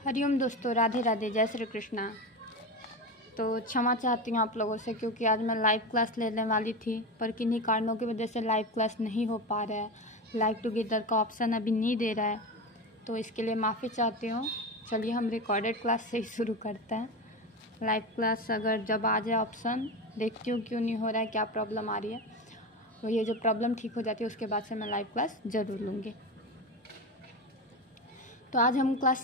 हरिओम दोस्तों, राधे राधे, जय श्री कृष्णा। तो क्षमा चाहती हूँ आप लोगों से, क्योंकि आज मैं लाइव क्लास लेने वाली थी पर किन्हीं कारणों की वजह से लाइव क्लास नहीं हो पा रहा है। लाइव टुगेदर का ऑप्शन अभी नहीं दे रहा है, तो इसके लिए माफ़ी चाहती हूँ। चलिए हम रिकॉर्डेड क्लास से ही शुरू करते हैं। लाइव क्लास अगर जब आ जाए ऑप्शन, देखती हूँ क्यों नहीं हो रहा है, क्या प्रॉब्लम आ रही है। तो ये जो प्रॉब्लम ठीक हो जाती है उसके बाद से मैं लाइव क्लास ज़रूर लूँगी। तो आज हम क्लास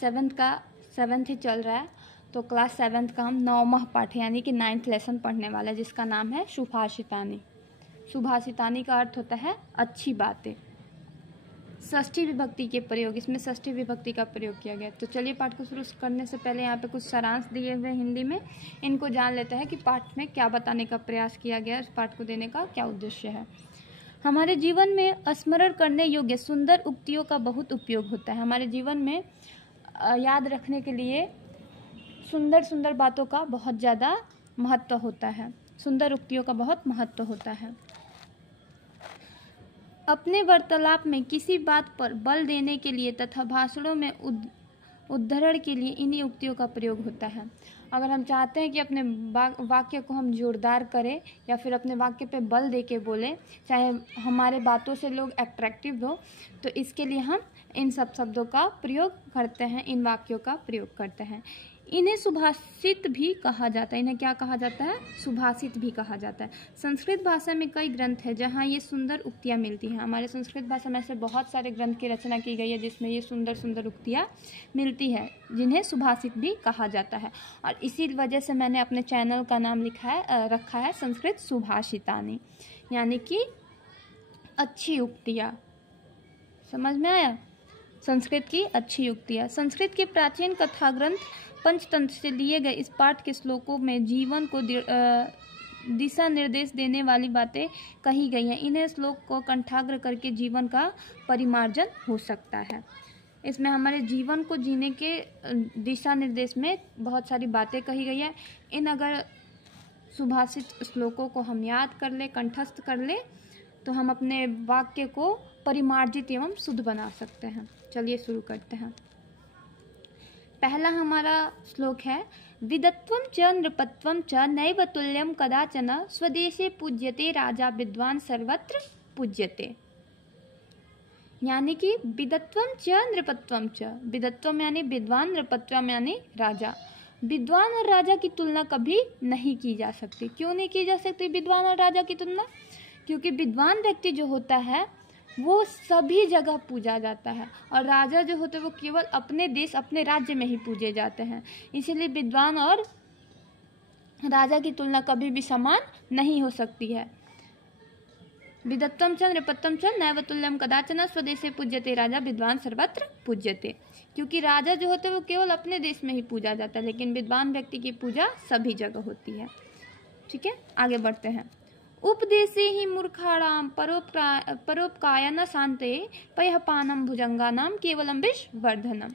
सेवन्थ ही चल रहा है, तो क्लास 7th का हम 9वां पाठ यानी कि 9th लेसन पढ़ने वाला है, जिसका नाम है सुभाषितानी। सुभाषितानी का अर्थ होता है अच्छी बातें। षष्ठी विभक्ति के प्रयोग, इसमें षष्ठी विभक्ति का प्रयोग किया गया। तो चलिए पाठ को शुरू करने से पहले यहाँ पे कुछ सारांश दिए हुए हिंदी में, इनको जान लेते हैं कि पाठ में क्या बताने का प्रयास किया गया, इस पाठ को देने का क्या उद्देश्य है। हमारे जीवन में स्मरण करने योग्य सुंदर उक्तियों का बहुत उपयोग होता है। हमारे जीवन में याद रखने के लिए सुंदर सुंदर बातों का बहुत ज़्यादा महत्व होता है, सुंदर उक्तियों का बहुत महत्व होता है। अपने वार्तालाप में किसी बात पर बल देने के लिए तथा भाषणों में उद्धरण के लिए इन्हीं उक्तियों का प्रयोग होता है। अगर हम चाहते हैं कि अपने वाक्य को हम जोरदार करें या फिर अपने वाक्य पे बल दे के बोलें, चाहे हमारे बातों से लोग अट्रैक्टिव हो, तो इसके लिए हम इन सब शब्दों का प्रयोग करते हैं, इन वाक्यों का प्रयोग करते हैं। इन्हें सुभाषित भी कहा जाता है। इन्हें क्या कहा जाता है? सुभाषित भी कहा जाता है। संस्कृत भाषा में कई ग्रंथ हैं जहाँ ये सुंदर उक्तियाँ मिलती हैं। हमारे संस्कृत भाषा में ऐसे बहुत सारे ग्रंथ की रचना की गई है जिसमें ये सुंदर सुंदर उक्तियाँ मिलती है, जिन्हें सुभाषित भी कहा जाता है। और इसी वजह से मैंने अपने चैनल का नाम रखा है संस्कृत सुभाषितानी, यानी कि अच्छी उक्तियाँ। समझ में आया? संस्कृत की अच्छी उक्तियाँ। संस्कृत के प्राचीन कथा ग्रंथ पंचतंत्र से लिए गए इस पाठ के श्लोकों में जीवन को दिशा निर्देश देने वाली बातें कही गई हैं। इन्हें श्लोक को कंठाग्र करके जीवन का परिमार्जन हो सकता है। इसमें हमारे जीवन को जीने के दिशा निर्देश में बहुत सारी बातें कही गई है। इन अगर सुभाषित श्लोकों को हम याद कर ले, कंठस्थ कर ले, तो हम अपने वाक्य को परिमार्जित एवं शुद्ध बना सकते हैं। चलिए शुरू करते हैं। पहला हमारा श्लोक है, विदत्वं च नृपत्वं च नैव तुल्यं कदाचन स्वदेशे पूज्यते राजा विद्वान सर्वत्र पूज्यते। यानी कि विदत्वं च नृपत्वं च, विदत्वम यानी विद्वान, नृपत्वम यानी राजा। विद्वान और राजा की तुलना कभी नहीं की जा सकती। क्यों नहीं की जा सकती विद्वान और राजा की तुलना? क्योंकि विद्वान व्यक्ति जो होता है वो सभी जगह पूजा जाता है, और राजा जो होते हैं वो केवल अपने देश, अपने राज्य में ही पूजे जाते हैं। इसीलिए विद्वान और राजा की तुलना कभी भी समान नहीं हो सकती है। विदत्वं च नृपत्वं च नैव तुल्यं कदाचन स्वदेशे पूज्यते राजा विद्वान सर्वत्र पूज्यते। क्योंकि राजा जो होते हैं वो केवल अपने देश में ही पूजा जाता है, लेकिन विद्वान व्यक्ति की पूजा सभी जगह होती है। ठीक है, आगे बढ़ते हैं। उपदेशे ही मूर्खाणाम परोपकायन शांते पयःपानं भुजंगानां केवलम विषवर्धनम।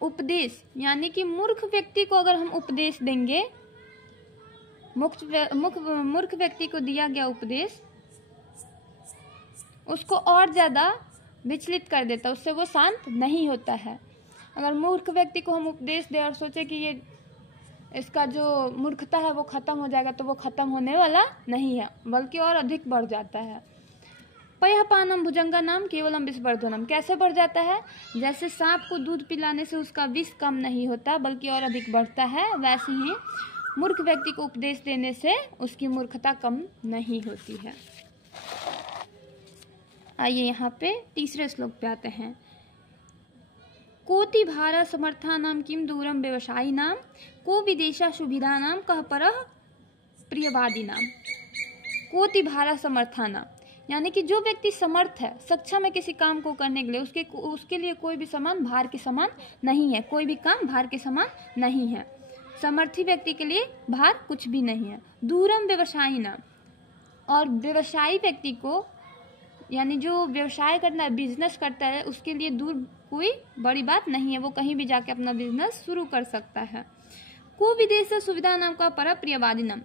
उपदेश यानी कि मूर्ख व्यक्ति को अगर हम उपदेश देंगे, मूर्ख व्यक्ति को दिया गया उपदेश उसको और ज़्यादा विचलित कर देता है, उससे वो शांत नहीं होता है। अगर मूर्ख व्यक्ति को हम उपदेश दें और सोचे कि ये इसका जो मूर्खता है वो ख़त्म हो जाएगा, तो वो ख़त्म होने वाला नहीं है, बल्कि और अधिक बढ़ जाता है। पयःपानं भुजंगानां केवलम विषवर्धनम। कैसे बढ़ जाता है? जैसे सांप को दूध पिलाने से उसका विष कम नहीं होता बल्कि और अधिक बढ़ता है, वैसे ही मूर्ख व्यक्ति को उपदेश देने से उसकी मूर्खता कम नहीं होती है। आइए यहाँ पे तीसरे श्लोक पे आते हैं। कोटि भारा समर्थानां किम दूरम व्यवसायिनां को विदेशा सुविधानां कह परः प्रियवादिनां। कोटि भारा समर्थानां यानी कि जो व्यक्ति समर्थ है, सक्षम है किसी काम को करने के लिए, उसके लिए कोई भी समान भार के समान नहीं है। कोई भी काम भार के समान नहीं है। समर्थी व्यक्ति के लिए भार कुछ भी नहीं है। दूरम व्यवसायिनां, और व्यवसायी व्यक्ति को यानी जो व्यवसाय करना है, बिजनेस करता है, उसके लिए दूर कोई बड़ी बात नहीं है। वो कहीं भी जाके अपना बिजनेस शुरू कर सकता है। को विदेश सुविधा नाम का पर प्रियवादिनम,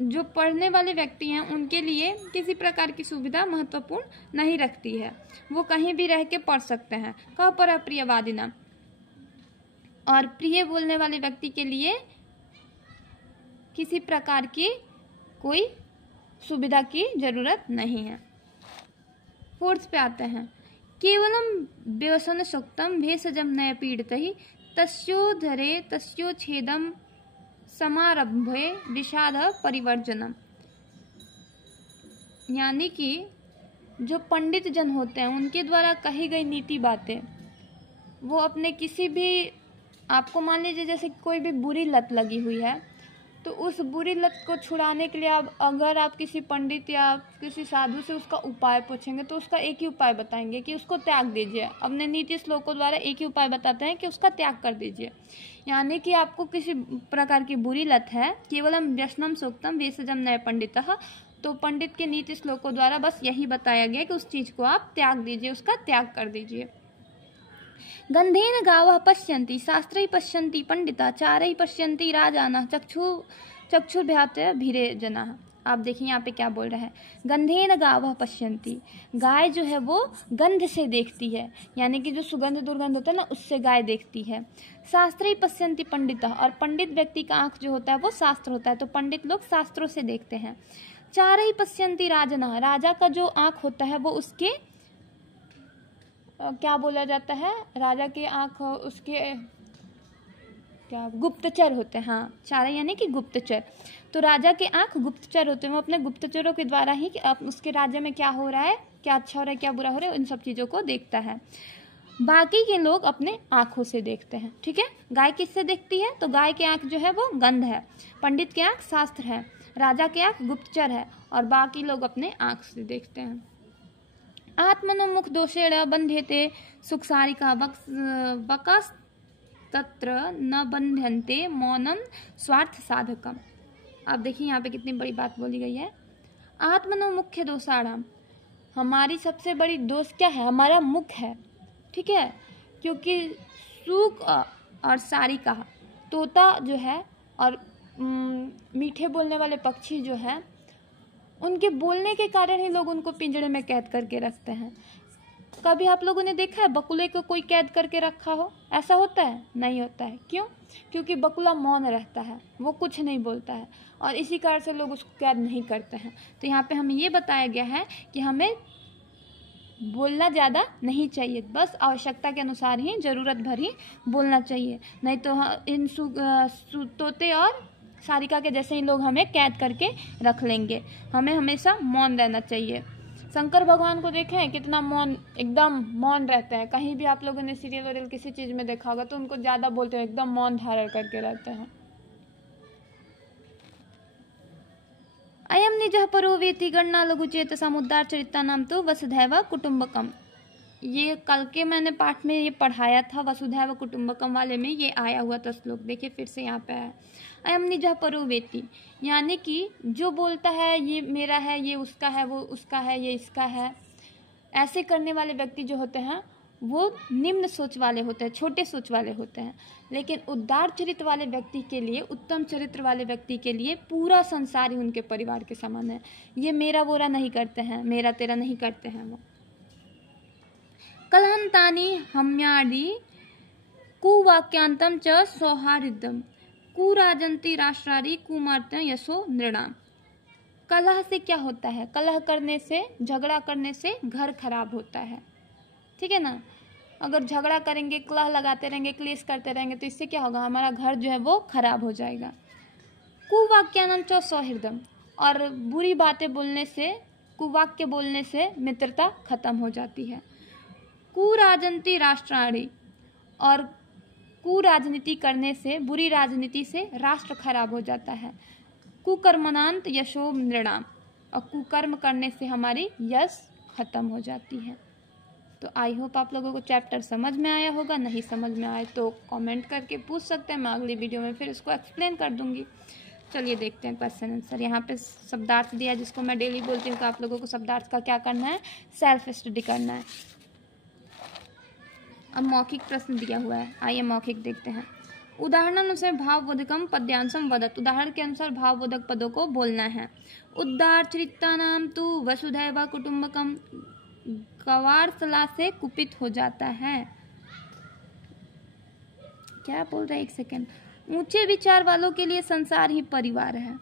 जो पढ़ने वाले व्यक्ति हैं उनके लिए किसी प्रकार की सुविधा महत्वपूर्ण नहीं रखती है, वो कहीं भी रह के पढ़ सकते हैं। कह पर अप्रियवादिना, और प्रिय बोलने वाले व्यक्ति के लिए किसी प्रकार की कोई सुविधा की जरूरत नहीं है। फोर्थ पे आते हैं, केवलम व्यसन सुक्तम भेषजम नय पीड़ित ही तस्योधरे तस्योच्छेदम समारंभे विषाद परिवर्जनम। यानी कि जो पंडित जन होते हैं उनके द्वारा कही गई नीति बातें, वो अपने किसी भी, आपको मान लीजिए जैसे कोई भी बुरी लत लगी हुई है, तो उस बुरी लत को छुड़ाने के लिए अगर आप किसी पंडित या किसी साधु से उसका उपाय पूछेंगे तो उसका एक ही उपाय बताएंगे कि उसको त्याग दीजिए। अपने नीति श्लोकों द्वारा एक ही उपाय बताते हैं कि उसका त्याग कर दीजिए। यानी कि आपको किसी प्रकार की बुरी लत है, केवलम व्यसनम सूक्तम भेषजम नय पंडितः, तो पंडित के नीति श्लोकों द्वारा बस यही बताया गया कि उस चीज़ को आप त्याग दीजिए, उसका त्याग कर दीजिए। गंधेन गावः पश्यन्ति शास्त्रैः पश्यन्ति पंडिता चारैः पश्यन्ति राजानः चक्षुर्भ्याते भीरे जनाः। आप देखिए यहाँ पे क्या बोल रहा है, गंधेन गावः पश्यन्ति, गाय जो है वो गंध से देखती है, यानी कि जो सुगंध दुर्गंध होता है ना उससे गाय देखती है। शास्त्रैः पश्यन्ति पंडिता, और पंडित व्यक्ति का आँख जो होता है वो शास्त्र होता है, तो पंडित लोग शास्त्रों से देखते हैं। चारैः पश्यन्ति राजनः, राजा का जो आँख होता है वो उसके क्या बोला जाता है, राजा की आँख उसके क्या गुप्तचर होते हैं। हाँ, चारा यानी कि गुप्तचर, तो राजा के आँख गुप्तचर होते हैं, वो अपने गुप्तचरों के द्वारा ही कि उसके राज्य में क्या हो रहा है, क्या अच्छा हो रहा है, क्या बुरा हो रहा है, इन सब चीज़ों को देखता है। बाकी के लोग अपने आँखों से देखते हैं। ठीक है, गाय किससे देखती है, तो गाय की आँख जो है वो गंध है, पंडित की आँख शास्त्र है, राजा की आँख गुप्तचर है, और बाकी लोग अपने आँख से देखते हैं। आत्मनोमुख दोषेण बंध्यते सुखसारिका वकस तत्र न बंध्यन्ते मौनम स्वार्थ साधकम। आप देखिए यहाँ पे कितनी बड़ी बात बोली गई है। आत्मनो मुख्य दोषाणाम, हमारी सबसे बड़ी दोष क्या है, हमारा मुख है। ठीक है, क्योंकि सुख और सारिका, तोता जो है और मीठे बोलने वाले पक्षी जो है, उनके बोलने के कारण ही लोग उनको पिंजड़े में कैद करके रखते हैं। कभी आप लोगों ने देखा है बकुले को कोई कैद करके रखा हो, ऐसा होता है? नहीं होता है। क्यों? क्योंकि बकुला मौन रहता है, वो कुछ नहीं बोलता है, और इसी कारण से लोग उसको कैद नहीं करते हैं। तो यहाँ पे हमें ये बताया गया है कि हमें बोलना ज़्यादा नहीं चाहिए, बस आवश्यकता के अनुसार ही, ज़रूरत भर ही बोलना चाहिए, नहीं तो इन तोते और सारिका के जैसे ही लोग हमें कैद करके रख लेंगे। हमें हमेशा मौन रहना चाहिए। शंकर भगवान को देखें कितना मौन, एकदम मौन रहते हैं। कहीं भी आप लोगों ने सीरियल वरियल किसी चीज़ में देखा होगा तो उनको ज़्यादा बोलते हैं, एकदम मौन धारण करके रहते हैं। अयम निजः परो वेति गणना लघुचेत समुद्धार चरिता नाम तो वसुधैव कुटुंबकम। ये कल के मैंने पाठ में ये पढ़ाया था, वसुधैव कुटुंबकम वाले में ये आया हुआ था श्लोक। देखिए फिर से यहाँ पे है, अयम निजः परो वेति, यानी कि जो बोलता है ये मेरा है, ये उसका है, वो उसका है, ये इसका है, ऐसे करने वाले व्यक्ति जो होते हैं वो निम्न सोच वाले होते हैं, छोटे सोच वाले होते हैं। लेकिन उदार चरित्र वाले व्यक्ति के लिए, उत्तम चरित्र वाले व्यक्ति के लिए पूरा संसार ही उनके परिवार के समान है। ये मेरा बोरा नहीं करते हैं, मेरा तेरा नहीं करते हैं वो। कलहंतानि हम्यादि कुवाक्यांतम च सौहार्दम कुराजंती राष्ट्रारी कुमार्त्य यशो नृणाम। कलह से क्या होता है, कलह करने से, झगड़ा करने से घर खराब होता है। ठीक है ना, अगर झगड़ा करेंगे, कलह लगाते रहेंगे, क्लेश करते रहेंगे तो इससे क्या होगा, हमारा घर जो है वो खराब हो जाएगा। कुवाक्यानम च सौहृदम, और बुरी बातें बोलने से, कुवाक्य बोलने से मित्रता खत्म हो जाती है। कुराजंती राष्ट्राणी, और कुराजनीति करने से, बुरी राजनीति से राष्ट्र खराब हो जाता है। कुकर्मणांत यशो नृणाम, और कुकर्म करने से हमारी यश खत्म हो जाती है। तो आई होप आप लोगों को चैप्टर समझ में आया होगा। नहीं समझ में आए तो कमेंट करके पूछ सकते हैं, मैं अगली वीडियो में फिर इसको एक्सप्लेन कर दूंगी। चलिए देखते हैं क्वेश्चन आंसर। यहाँ पे शब्दार्थ दिया जिसको मैं डेली बोलती हूँ, तो आप लोगों को शब्दार्थ का क्या करना है, सेल्फ स्टडी करना है। अब मौखिक प्रश्न दिया हुआ है, आइए मौखिक देखते हैं। उदाहरणानुसार भावबोधकम पद्यांशम वदत, उदाहरण के अनुसार भावबोधक पदों को बोलना है। उद्धार चरित्राणाम तु वसुधैव कुटुंबकम, गवार सलाह से कुपित हो जाता है। क्या बोल रहे हैं, एक सेकेंड। ऊंचे विचार वालों के लिए संसार ही परिवार है।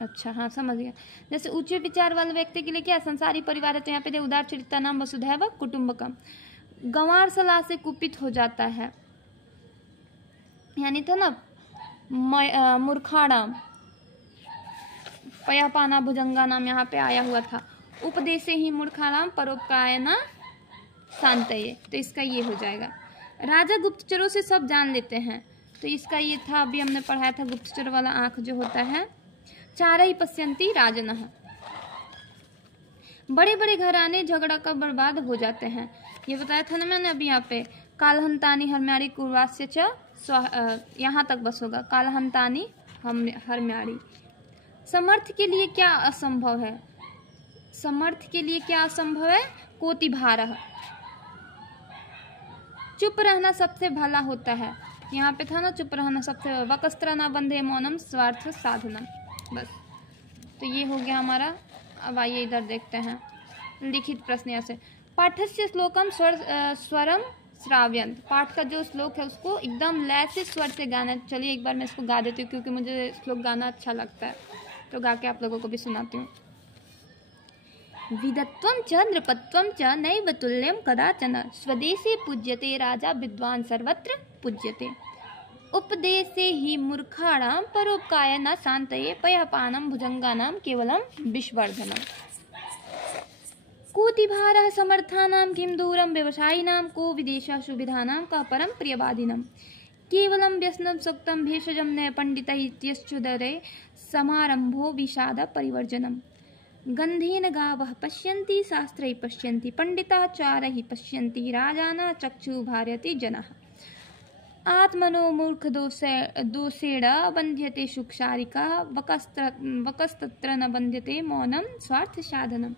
अच्छा, हाँ समझ गया। जैसे ऊंचे विचार वाले व्यक्ति के लिए क्या संसारी परिवार है, तो यहाँ पे उदार चरित्र नाम वसुधैव कुटुंबकम। गंवार सलाह से कुपित हो जाता है, यानी था ना मूर्खाणाम, पयापाना भुजंगा नाम यहाँ पे आया हुआ था। उपदेशे ही मूर्खाणाम परोपकायना शांतये, तो इसका ये हो जाएगा। राजा गुप्तचरों से सब जान लेते हैं, तो इसका ये था, अभी हमने पढ़ाया था गुप्तचर वाला आंख जो होता है। चारई पश्यंती राजनः, बड़े बड़े घराने झगड़ा कर बर्बाद हो जाते हैं, ये बताया था ना मैंने अभी यहाँ पे। कालहंतानी हरम्यारी कुर्वास्य च, यहाँ तक बस होगा, कालहंतानी हरम्यारी। समर्थ के लिए क्या असंभव है, समर्थ के लिए क्या असंभव है, कोतिभारः, चुप रहना सबसे भला होता है, यहाँ पे था ना चुप रहना सबसे। वकस्त्र न बंधे मौनम स्वार्थ साधनम, बस। तो ये हो गया हमारा। अब आइए इधर देखते हैं लिखित प्रश्न। ऐसे पाठस्य श्लोकम स्वरम श्राव्यंत, पाठ का जो श्लोक है उसको एकदम लय से स्वर से गाना। चलिए एक बार मैं इसको गा देती हूँ, क्योंकि मुझे श्लोक गाना अच्छा लगता है, तो गा के आप लोगों को भी सुनाती हूँ। विदत्वं च नृपत्वं च नैव तुल्यं कदाचन, स्वदेशे पूज्यते राजा विद्वान सर्वत्र पूज्यते। उपदेशे ही मूर्खाणां परोपकाय न शांतये, पयःपानं भुजंगानां केवलं विषवर्धनम्। कोतिभारः समर्थानां किं दूरं व्यवसायिनां, को विदेशाशु विधानां कः परं प्रियवादिनं। केवलं व्यसनं सुक्तं भेषजं न पंडितैः इत्यस्युदरे, समारंभो विषाद परिवर्जनम्। गंधेन गावः पश्यन्ति शास्त्रैः पश्यन्ति, पंडिताचार्यैः पश्यन्ति, राजानः चक्षुर्भारयति जनः। आत्मनो मूर्ख दोषेण बन्ध्यते सुक्षारिका, वकस्तत्र न बन्ध्यते मौनं स्वार्थ साधनम्।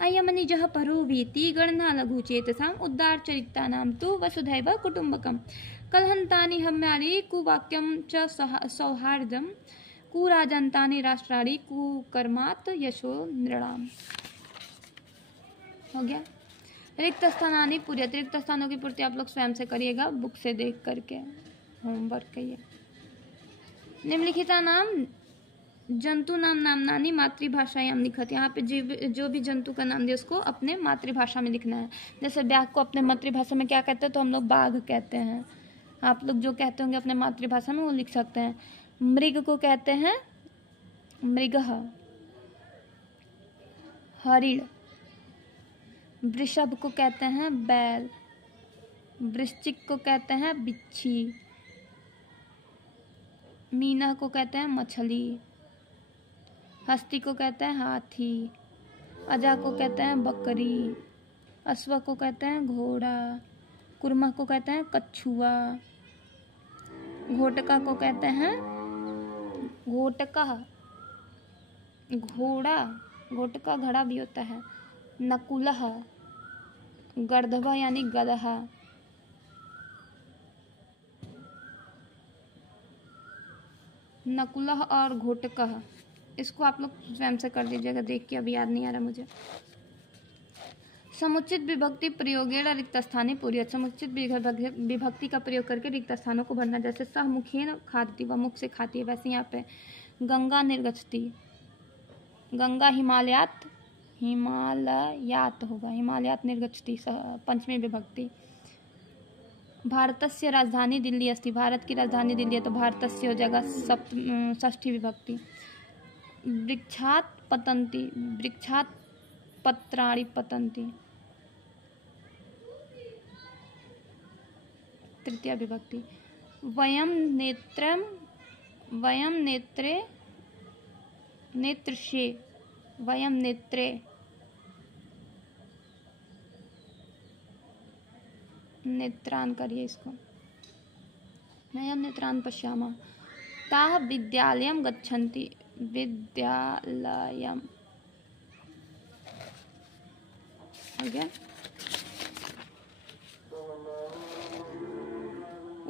अयमनिजः परो वेति गणना लघुचेतसाम्, उदारचरित्राणां तु वसुधैव कुटुम्बकम्। कलहन्तानि हम्यानि कुवाक्यं च सौहार्दम्, कुराजन्तानि राष्ट्राणि कुकर्मात् यशो नृणाम्। हो गया। रिक्त स्थानानि पूर्यते, रिक्त स्थानों की पूर्ति आप लोग स्वयं से करिएगा, बुक से देख करके होमवर्क करिए। निम्नलिखिता नाम जंतु नाम नामनानी मातृभाषायां लिखत, यहाँ पे जो भी जंतु का नाम दिया उसको अपने मातृभाषा में लिखना है। जैसे ब्याघ को अपने मातृभाषा में क्या कहते हैं, तो हम लोग बाघ कहते हैं। आप लोग जो कहते होंगे अपने मातृभाषा में वो लिख सकते हैं। मृग को कहते हैं मृगः, हरिण। वृषभ को कहते हैं बैल, वृश्चिक को कहते हैं बिच्छी, मीना को कहते हैं मछली, हस्ती को कहते हैं हाथी, अजा को कहते हैं बकरी, अश्व को कहते हैं घोड़ा, कुरमा को कहते हैं कछुआ, घोटका को कहते हैं घोटका, घोड़ा, घोटका घड़ा भी होता है। नकुलः, गर्दभा यानी गदहा। नकुलः और घोटकः, इसको आप लोग स्वयं से कर दीजिएगा देख के, अभी याद नहीं आ रहा मुझे। समुचित विभक्ति प्रयोगेण रिक्त स्थाने पूर्यत, समुचित विभक्ति का प्रयोग करके रिक्त स्थानों को भरना। जैसे सह मुखेन खादती, वह मुख से खाती है, वैसे यहाँ पे गंगा निर्गछति, गंगा हिमालयात, हिमालयात होगा, हिमालयात निर्गछति पंचमी विभक्ति। भारतस्य राजधानी दिल्ली अस्ति, भारत की राजधानी दिल्ली है, तो भारतस्य हो जाएगा षष्ठी विभक्ति। वृक्षात् पतन्ति, वृक्षात् पत्राणि पतन्ति, तृतीया विभक्ति। वयं नेत्रे नेत्रशे, वयं नेत्रे, नेत्रान करिए इसको, वयं नेत्रान पश्यामः। ताः विद्यालयं गच्छन्ति, विद्यालयम, हो गया।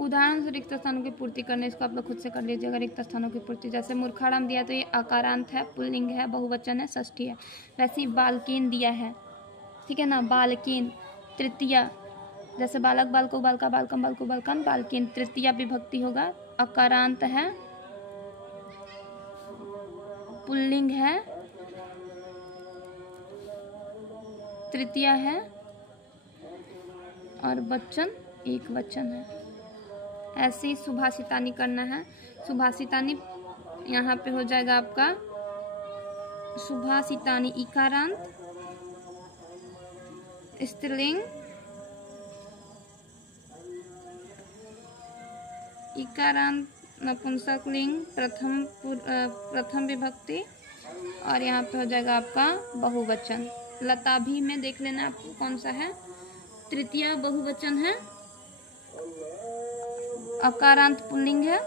उदाहरण से रिक्त स्थानों की पूर्ति करने, इसको आप लोग खुद से कर लीजिएगा। रिक्त स्थानों की पूर्ति जैसे मूर्खाराम दिया तो ये अकारांत है, पुल्लिंग है, बहुवचन है, षष्ठी है। वैसे ही बालकेन दिया है, ठीक है ना, बालकेन तृतीया, जैसे बालक बालको बालका बालकम बालको बालकन, बालकेन तृतीया विभक्ति होगा, अकारांत है, पुल्लिंग है, तृतीया है और वचन एक वचन है। ऐसे ही सुभाषितानी करना है। सुभाषितानी यहाँ पे हो जाएगा आपका सुभाषितानी इकारांत, स्त्रीलिंग, इकारांत नपुंसकलिंग, प्रथम विभक्ति, और यहाँ पे हो जाएगा आपका बहुवचन। लता भी में देख लेना आपको कौन सा है, तृतीया बहुवचन है, अकारांत पुल्लिंग है,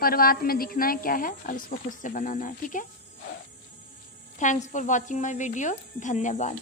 परवात में दिखना है क्या है, अब इसको खुद से बनाना है, ठीक है। Thanks for watching my video, धन्यवाद।